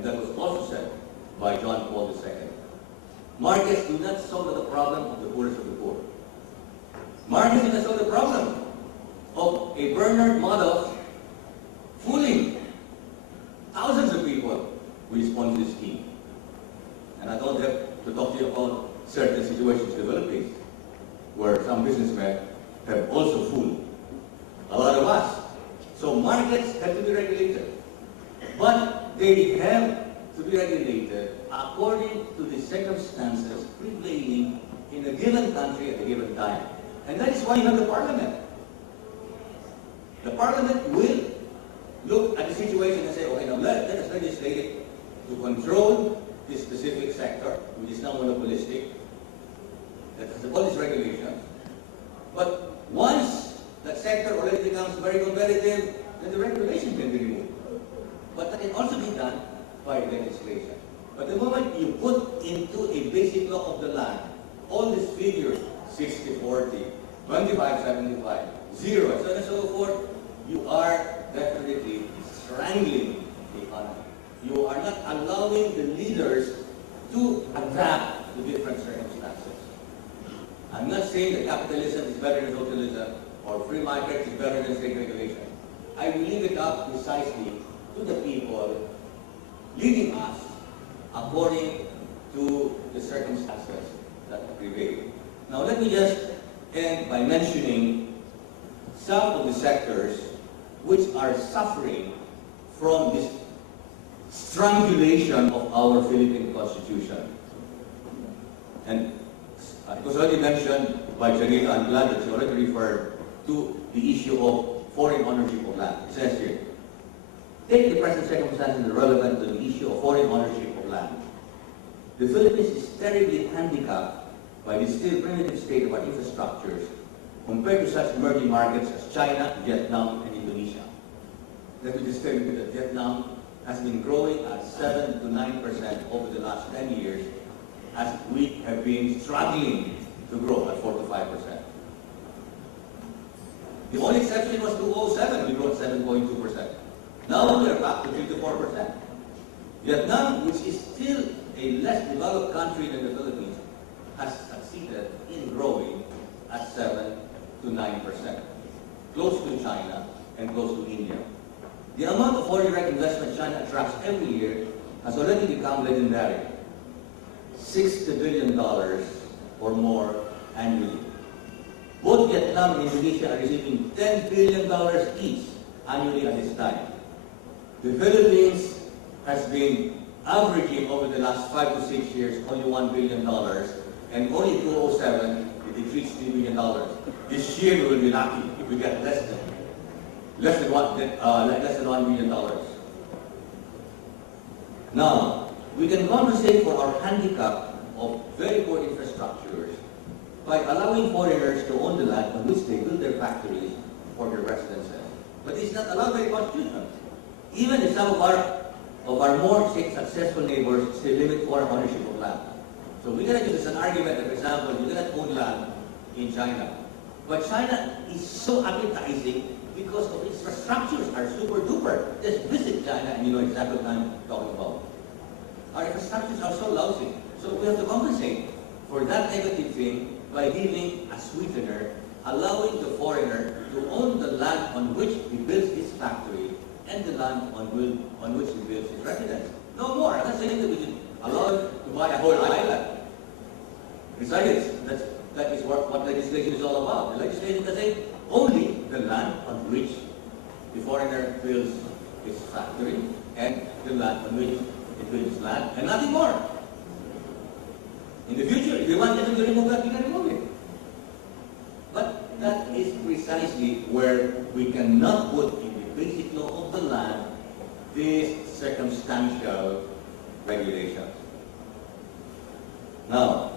and that was also said by John Paul II. Markets do not solve the problem of the poorest of the poor. Markets do not solve the problem of a Bernardo model fooling thousands of people who respond to this scheme. And I don't have to talk to you about certain situations in the Philippines where some businessmen have also fooled a lot of us. So markets have to be regulated. But they have to be regulated according to the circumstances prevailing in a given country at a given time. And that is why you have the parliament. The parliament will look at the situation and say, okay, now let us legislate it to control this specific sector, which is now monopolistic, that has all these regulations. But once that sector already becomes very competitive, then the regulation can be removed. But that can also be done by legislation. But the moment you put into a basic law of the land all these figures, 60-40, 25-75, 0, and so on and so forth, you are definitely strangling the economy. You are not allowing the leaders to adapt to different circumstances. I'm not saying that capitalism is better than socialism or free market is better than state regulation. I will leave it up precisely to the people leading us according to the circumstances that prevail. Now let me just end by mentioning some of the sectors which are suffering from this strangulation of our Philippine Constitution. And it was already mentioned by Janita and Vlad that she already referred to the issue of foreign ownership of land. It says here, take the present circumstances relevant to the issue of foreign ownership of land. The Philippines is terribly handicapped by the still primitive state of our infrastructures compared to such emerging markets as China, Vietnam, and Indonesia. Let me just tell you that Vietnam has been growing at 7 to 9% over the last 10 years, as we have been struggling to grow at 4 to 5%. The only exception was 2007, we grew at 7.2%. Now we are back to 3 to 4%. Vietnam, which is still a less developed country than the Philippines, has succeeded in growing at 7 to 9%, close to China and close to India. The amount of foreign direct investment China attracts every year has already become legendary. $60 billion or more annually. Both Vietnam and Indonesia are receiving $10 billion each annually at this time. The Philippines has been averaging over the last 5 to 6 years only $1 billion, and only 2007 it reached $3 billion. This year we will be lucky if we get less than $1 million. Now, we can compensate for our handicap of very poor infrastructures by allowing foreigners to own the land on which they build their factories for their residences. But it's not allowed by the Constitution. Even if some of our more successful neighbors still limit foreign ownership of land. So we're going to use this as an argument that, for example, you cannot own land in China. But China is so appetizing because of its infrastructures are super duper. Just visit China and you know exactly what I'm talking about. Our infrastructures are so lousy. So we have to compensate for that negative thing by giving a sweetener, allowing the foreigner to own the land on which he builds his factory and the land on which he builds his residence. No more. I'm not saying that we should allow him to buy a whole island. Besides, that is what legislation is all about. The legislation does say only the land on which the foreigner builds his factory and the land on which he builds his land, and nothing more. In the future, if you want them to remove that, you can remove it. But that is precisely where we cannot put in the basic law of the land these circumstantial regulations. Now,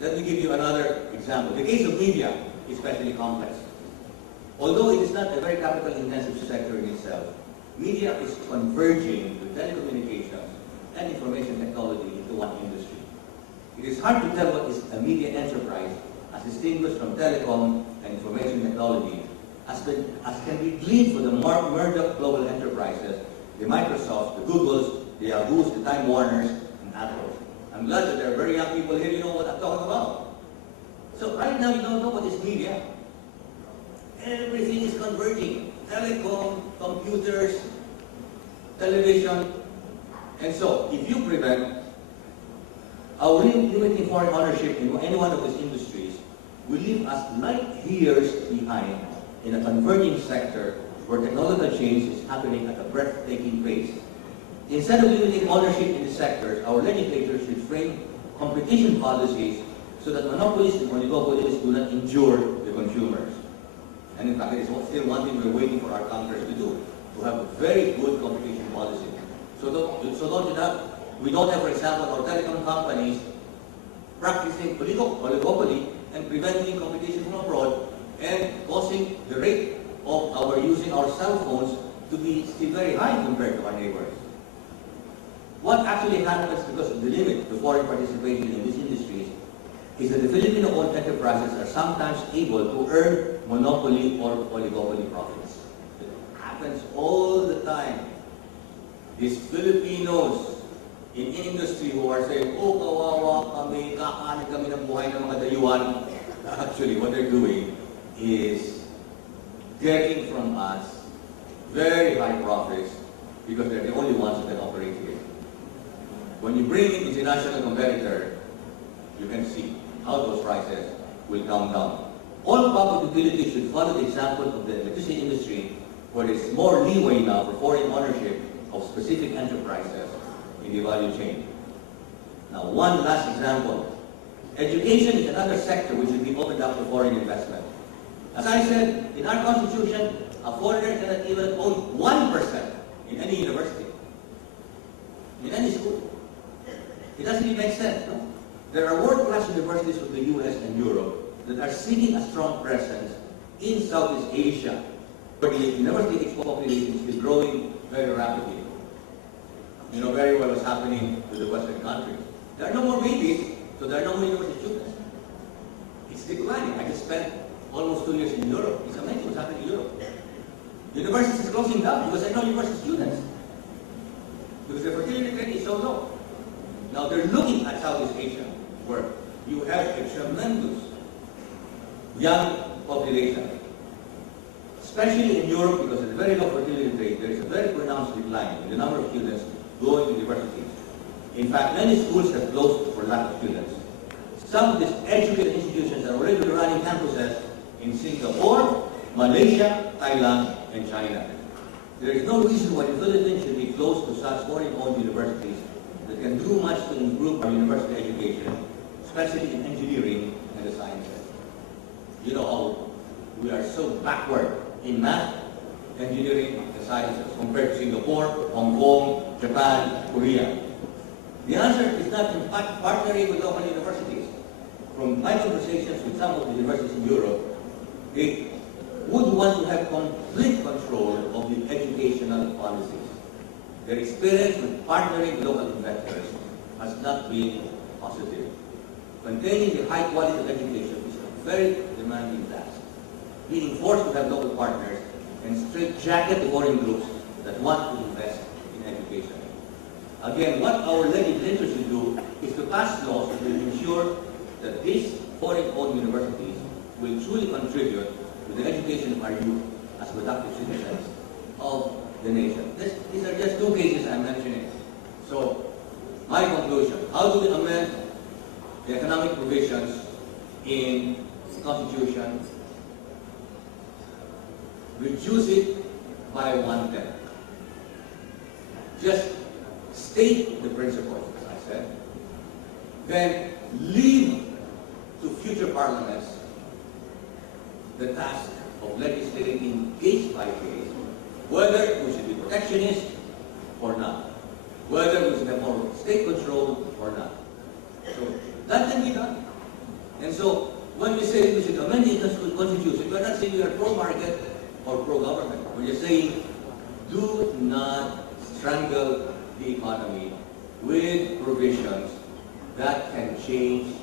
let me give you another example. The case of media is especially complex. Although it is not a very capital-intensive sector in itself, media is converging with telecommunications and information technology into one industry. It is hard to tell what is a media enterprise as distinguished from telecom and information technology, as can be gleaned from the Murdoch global enterprises the Microsofts, the Googles, the Yahoos, the Time Warners, and Apples. I'm glad that there are very young people here, you know what I'm talking about. So right now you don't know what is media. Everything is converging. Telecom, computers, television. And so, if you prevent our limiting foreign ownership in any one of these industries, will leave us light years behind in a converging sector where technological change is happening at a breathtaking pace. Instead of limiting ownership in these sectors, our legislators should frame competition policies so that monopolies and oligopolies do not injure the consumers. And in fact, it is still one thing we're waiting for our Congress to do, to have a very good competition policy. So we don't have, for example, our telecom companies practicing oligopoly and preventing competition from abroad and causing the rate of our using our cell phones to be still very high compared to our neighbors. What actually happens because of the limit to foreign participation in these industries is that the Filipino-owned enterprises are sometimes able to earn monopoly or oligopoly profits. It happens all the time. These Filipinos in industry who are saying, oh, kawawa kami, kakaanit kami ng buhay ng mga dayuhan. Actually, what they're doing is getting from us very high profits because they're the only ones who can operate here. When you bring in international competitor, you can see how those prices will come down. All public utilities should follow the example of the electricity industry, where there's more leeway now for foreign ownership of specific enterprises in the value chain. Now, one last example. Education is another sector which should be opened up to foreign investment. As I said, in our Constitution, a foreigner cannot even own 1% in any university, in any school. It doesn't even make sense, no? There are world-class universities from the US and Europe that are seeking a strong presence in Southeast Asia, where the university age population is growing very rapidly. You know very well what's happening to the Western countries. There are no more babies, so there are no more university students. It's declining. I just spent almost 2 years in Europe. It's amazing what's happening in Europe. Universities is closing down because there are no university students. Because the fertility rate is so low. Now they're looking at Southeast Asia, where you have a tremendous young population. Especially in Europe, because of the very low fertility rate, there is a very pronounced decline in the number of students going to universities. In fact, many schools have closed for lack of students. Some of these educational institutions are already running campuses in Singapore, Malaysia, Thailand, and China. There is no reason why the Philippines should be close to such foreign-owned universities that can do much to improve our university education, especially in engineering and the sciences. You know how we are so backward in math, engineering, and sciences compared to Singapore, Hong Kong, Japan, Korea. The answer is not in fact partnering with local universities. From my conversations with some of the universities in Europe, they would want to have complete control of the educational policies. Their experience with partnering with local investors has not been positive. Maintaining the high quality of education is a very demanding task. Being forced to have local partners and straitjacket the foreign groups that want to invest in education. Again, what our legislators should do is to pass laws that will ensure that these foreign-owned universities will truly contribute to the education of our youth as productive citizens of the nation. These are just two cases I'm mentioning. So, my conclusion, how do we amend the economic provisions in the Constitution? Reduce it by 1/10. Just state the principles, as I said. Then leave to future parliaments the task of legislating case by case whether we should be protectionist or not, whether we should have more state control or not. So that can be done. And so when we say we should amend the Constitution, we're not saying we are pro-market or pro-government. We're just saying do not strangle the economy with provisions that can change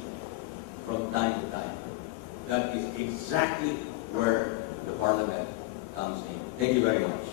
from time to time. That is exactly where the Parliament comes in. Thank you very much.